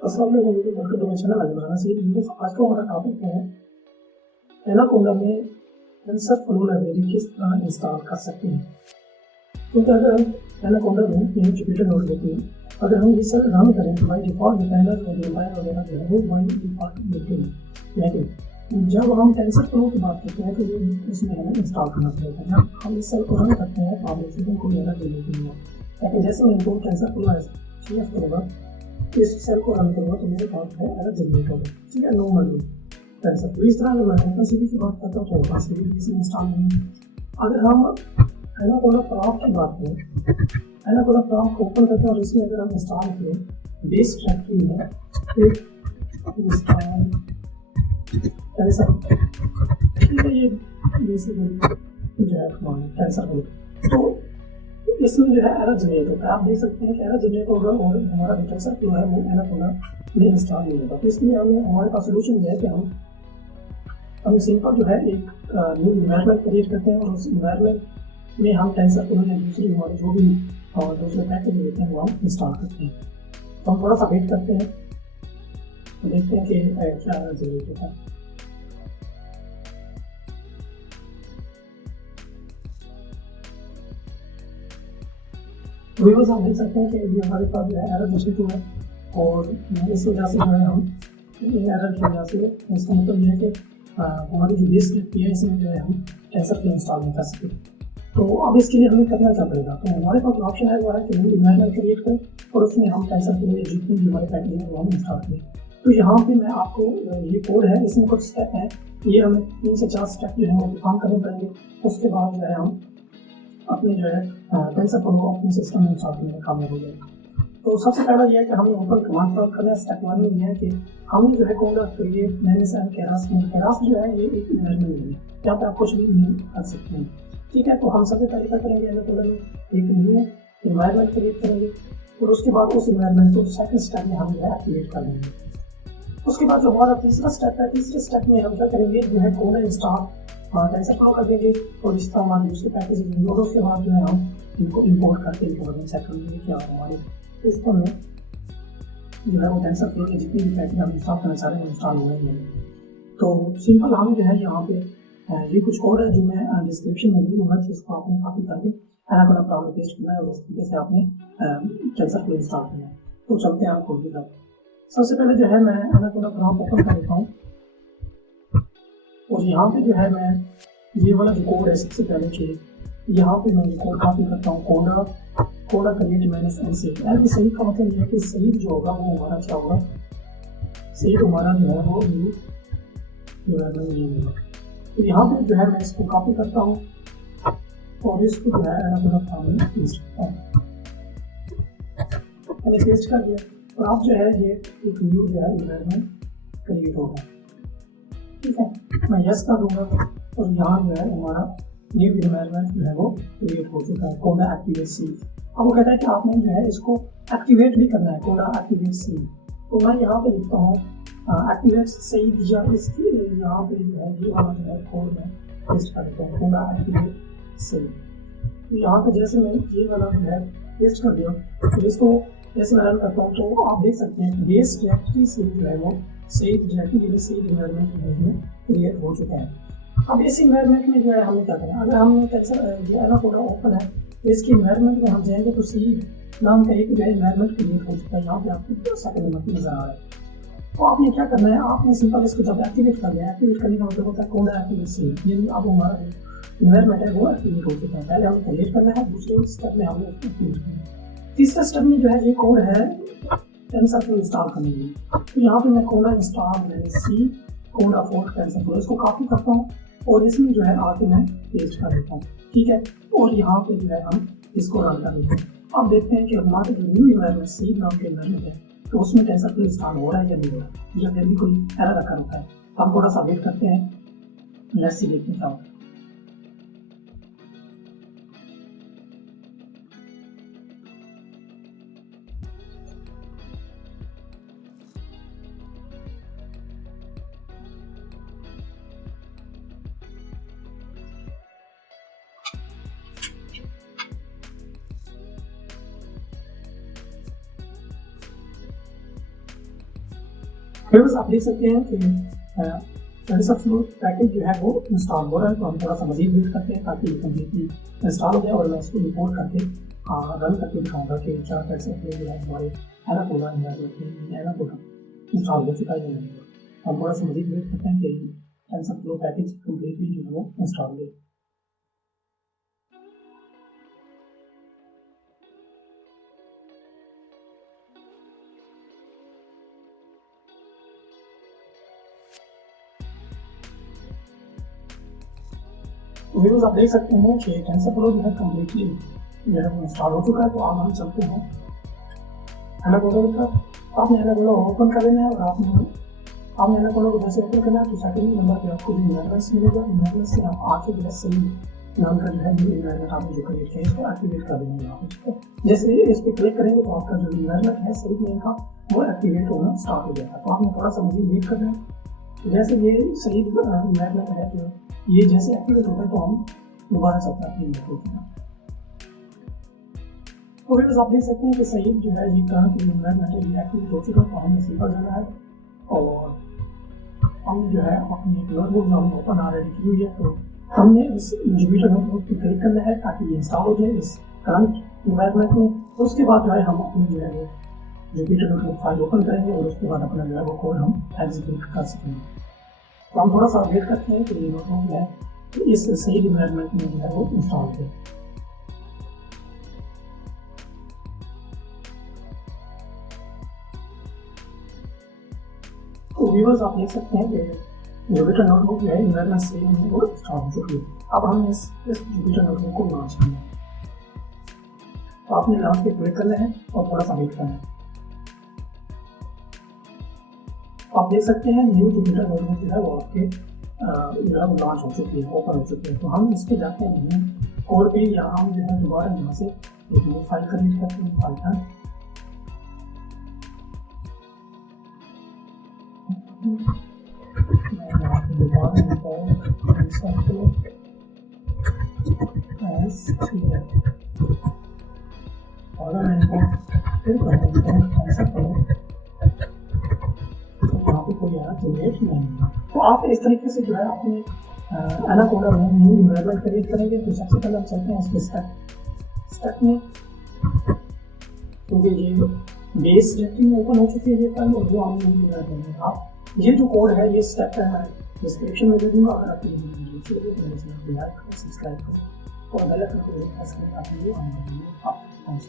अस्सलाम वालेकुम video welcome to my channel आज बनाना सीख वीडियो। आज का हमारा टॉपिक है एनाकोंडा में टेंसरफ्लो लाइब्रेरी किस तरह इंस्टॉल कर सकते हैं। क्योंकि अगर हम एनाकोंडा में ये जुपिटर नोटबुक में अगर हम इसे रन करें तो बाई डिफ़ॉल्ट पैनल्स और मोबाइल वगैरह जो है वो बाई डिफ़ॉल्ट मिलते हैं, लेकिन जब हम टेंसरफ्लो की बात करते हैं तो ये इसमें हमें इंस्टॉल करना पड़ेगा। जब हम इस सेल को रन करते हैं तो आप देख सकते हैं कोई एरर जनरेट नहीं हुआ, लेकिन जैसे मैं इनको टेंसरफ्लो एसटीएफ करूँगा इस सेल को रन करूँगा तो मेरे पास है एरर जनरेट होगा। ठीक है, नॉर्मल टेंसरफ्लो। इस तरह अगर मैं ओपनसीवी की बात करता हूँ तो ओपनसीवी भी इसमें इंस्टॉल नहीं है। अगर हम एनाकोंडा प्रॉम्प्ट की बात करें, एनाकोंडा प्रॉम्प्ट ओपन करते हैं और इसमें अगर हम इंस्टॉल करें बेस डायरेक्टरी में एक इंस्टॉल टेंसरफ्लो, ठीक है, ये बेसिकली जो है टेंसरफ्लो, तो इसमें जो है एरर जनरेट होता है। आप देख सकते हैं कि एरर जनरेट होगा और हमारा जो टेंसरफ्लो है वो एनाकोंडा में इंस्टॉल नहीं होगा। तो इसके लिए हमारे पास सोल्यूशन है कि हम सिंपल जो है एक न्यू इन्वायरमेंट क्रिएट करते हैं और उस इन्वायरमेंट में हम टेंसरफ्लो या दूसरी हमारे जो भी दूसरे पैकेज होते हैं वो हम इंस्टॉल करते हैं। तो हम थोड़ा सा वेट करते हैं तो देखते हैं कि क्या एरर जनरेट होता है। व्यूअर्स आप देख सकते हैं कि ये हमारे पास जो है एरर जनरेट हुआ है और इस वजह से जो है हम एरर की वजह से इसका मतलब ये है कि हमारी जो बेस स्क्रिप्ट है इसमें जो है हम टेंसरफ्लो इंस्टॉल नहीं कर सकते। तो अब इसके लिए हमें करना क्या पड़ेगा, तो हमारे पास ऑप्शन है वो है कि न्यू इन्वायरमेंट क्रिएट करें और उसमें हम टेंसरफ्लो या जितनी भी हमारे पैकेज है वो हम इंस्टॉल करें। तो यहाँ पे मैं आपको ये कोड है, इसमें कुछ स्टेप हैं, ये हमें 3 से 4 स्टेप जो है वो परफॉर्म करने पड़ेंगे। उसके बाद जो है हम अपने जो है टेंसरफ्लो अपने सिस्टम में इंस्टॉल करने में कामयाब हो जाएगा। तो सबसे पहला यह है कि हमें ओपन कमांड पर करना है। स्टेप 1 में यह है कि हमने जो है code create manage and Keras जो है ये एक इन्वायरमेंट है, यहाँ पे आप कुछ भी नहीं कर सकते हैं। ठीक है, तो हम सबसे पहले क्या करेंगे, एनाकोंडा में एक न्यू इन्वायरमेंट क्रिएट करेंगे और उसके बाद उस इन्वायरमेंट को सेकंड स्टेप में हम जो है एक्टिवेट कर लेंगे। उसके बाद जो हमारा तीसरा स्टेप है, तीसरे स्टेप में हम क्या करेंगे, जो है कोड इंस्टॉल टेंसरफ्लो कर देंगे और इस तरह हमारे दूसरे पैकेज होंगे और उसके बाद जो है हम इनको इंपोर्ट करके इनके वर्जन चेक करेंगे क्या हमारे सिस्टम में जो है वो टेंसरफ्लो के जितनी भी पैकेज हम इंस्टॉल करना चाह रहे हैं इंस्टॉल हो रहे हैं। तो सिंपल हम जो है यहाँ पे ये कुछ कोड है जो मैं डिस्क्रिप्शन में भी दूंगा, जिसको आपने कॉपी करके एनाकोंडा प्रॉम्प्ट में पेस्ट करना है और इस तरीके से आपने टेंसरफ्लो इंस्टॉल करना है। तो चलते हैं हम कोड की तरफ। सबसे पहले जो है मैं एनाकोंडा प्रॉम्प्ट ओपन कर लेता हूँ और यहाँ पे जो है मैं ये वाला जो कोड है सबसे पहले कि यहाँ पे मैं कोड कॉपी करता हूँ, कोडा क्रिएट मैनेज एंड सेव। यानी सही का मतलब ये है कि सही जो होगा वो हमारा क्या होगा, सही हमारा जो है वो न्यू इन्वायरमेंट ये होगा। तो यहाँ पे जो है मैं इसको कॉपी करता हूँ और इसको जो है एनाकोंडा प्रॉम्प्ट में पेस्ट करता हूँ। मैंने पेस्ट कर दिया और अब जो है ये एक न्यू जो है इन्वायरमेंट क्रिएट होगा। ठीक है, मैं यस कर दूंगा और यहाँ जो है हमारा न्यू इन्वायरमेंट जो है वो क्रिएट हो चुका है, कोडा एक्टिवेट सी। अब वो कहता है कि आपने जो है इसको एक्टिवेट भी करना है, कोडा एक्टिवेट सी। तो मैं यहाँ पे लिखता हूँ एक्टिवेट सही या इसके यहाँ पे जो है ये वाला जो है कोड में पेस्ट कर देता हूँ, कोडा एक्टिवेट सही। तो यहाँ पे जैसे मैं ये वाला जो है पेस्ट कर दिया तो इसको जैसे मैं रन करता हूँ तो आप देख सकते हैं बेस डायरेक्टरी से जो है वो सही डायरेक्टरी सही इन्वायरमेंट जो है इसमें क्रिएट हो चुका है। अब इस इन्वायरमेंट में जो है हमें क्या करना है, अगर हमने ये एनाकोंडा ओपन है तो इसके इन्वायरमेंट में हम जाएंगे तो सी नाम का एक जो है इन्वायरमेंट क्रिएट हो चुका है, यहाँ पे आपको सेकंड नंबर नजर आ रहा है। तो आपने क्या करना है, आपने सिंपल इसको जब एक्टिवेट कर लिया, एक्टिवेट करने का मतलब होता है कोडा एक्टिवेट सी, यानी अब हमारा इन्वायरमेंट है वो एक्टिवेट हो चुका है। पहले हमें क्रिएट करना है, दूसरे स्टेप में हमने उसको एक्टिवेट करना है। तीसरा स्टेप में जो है ये कोड है टेंसरफ्लो इंस्टॉल करने के लिए। तो यहाँ पे मैं कोडा इंस्टॉल मैंने सी कोडा फोर्ट टेंसरफ्लो इसको कॉपी करता हूँ और इसमें जो है आके मैं पेस्ट कर देता हूँ। ठीक है, और यहाँ पे जो है हम इसको रन कर देते हैं। अब देखते हैं कि हमारे जो न्यू इन्वायरमेंट सी नाम के इन्वायरमेंट है तो उसमें टेंसरफ्लो इंस्टॉल हो रहा है या नहीं हो रहा है, या फिर भी कोई एरर रखा होता है। हम थोड़ा सा वेट करते हैं, लेट्स सी देखते हैं क्या होता है। फिर आप देख सकते हैं कि टेंसरफ्लो पैकेज जो है वो इंस्टॉल हो रहा है, तो हम थोड़ा सा मजीद वेट करते हैं ताकि ये कम्प्लीटली इंस्टॉल हो जाए और मैं इसको रिपोर्ट करके रन करके दिखाऊंगा कि क्या टेंसरफ्लो जो है हमारे एनाकोडा एनवायरनमेंट में एनाकोडा इंस्टॉल हो चुका है या नहीं। हम थोड़ा सा मजीद वेट करते हैं कि टेंसरफ्लो पैकेज कम्प्लीटली जो है वो इंस्टॉल हो। व्यूअर्स आप देख सकते हैं कि टेंसरफ्लो जो है कम्प्लीटली जो है वो इंस्टॉल हो चुका है। तो अब हम चलते हैं एनाकोडा की तरफ। आपने एनाकोडा ओपन कर लेना है और आपने एनाकोडा को जैसे ओपन करना है तो सेकंड नंबर पे आपको जो इन्वायरमेंट्स मिलेगा, इन्वायरमेंट्स से आप आके जो है सही नाम का जो है न्यू इन्वायरमेंट आपने जो क्रिएट किया इसको एक्टिवेट कर देंगे यहाँ पे। जैसे इस पर क्लिक करेंगे तो आपका जो इन्वायरमेंट है सही नेम का वो एक्टिवेट होना स्टार्ट हो जाएगा। तो आपने थोड़ा सा मजीद वेट करना है। जैसे ये सही इन्वायरमेंट है जो ये जैसे एक्टिवेट होता है तो हम दोबारा चलते हैं अपनी नेटवर्क की। तो व्यूअर्स आप देख सकते हैं कि सही जो है ये करंट इन्वायरमेंट है ये एक्टिवेट हो चुका है। तो हमें सिंपल जाना है और हमने जो है अपनी एक नोटबुक जो हमने ओपन ऑलरेडी की हुई है तो हमने इस जुपिटर नोटबुक पर क्लिक करना है ताकि ये इंस्टॉल हो जाए इस करंट इन्वायरमेंट में। तो उसके बाद जो है हम अपनी जो है वो जुपिटर नोटबुक फाइल ओपन करेंगे और उसके बाद अपना जो है वो कोड हम एग्जीक्यूट कर सकेंगे। तो हम थोड़ा सा वेट करते हैं कि ये नोटबुक जो है तो इस सही इन्वायरमेंट में जो है वो इंस्टॉल हो। तो व्यूअर्स आप देख सकते हैं कि जुपिटर नोटबुक जो है इन्वायरमेंट सही में वो इंस्टॉल हो चुकी है। अब हमने इस जुपिटर नोटबुक को लॉन्च करना है। तो आपने लॉन्च पे क्लिक करना है और थोड़ा सा वेट करना है। आप देख सकते हैं न्यू जुपिटर नोटबुक जो है वो आपके जो है वो लॉन्च हो चुकी है, ओपन हो चुकी है। तो हम इस पे जाते हैं कोड पे या हम जो है दोबारा यहाँ से एक न्यू फाइल क्रिएट करते हैं पाइथन। अगर मैं इनको फिर करता हूँ ऐसा करो कोई यहाँ जनरेट नहीं होगा। तो आप इस तरीके से जो है अपने एनाकोडा में न्यू इन्वायरमेंट क्रिएट करेंगे। तो सबसे पहले हम चलते हैं इसके स्टेप में, क्योंकि ये बेस डायरेक्टरी में ओपन हो चुकी है ये फाइल और वो हम न्यू इन्वायरमेंट में आप ये जो कोड है ये स्टेप है मैं डिस्क्रिप्शन में दे दूँगा। अगर आपको सब्सक्राइब करें और बेल आइकन को प्रेस करें और बेल आइकन को प्रेस करें ताकि ये ऑन कर आप पहुँच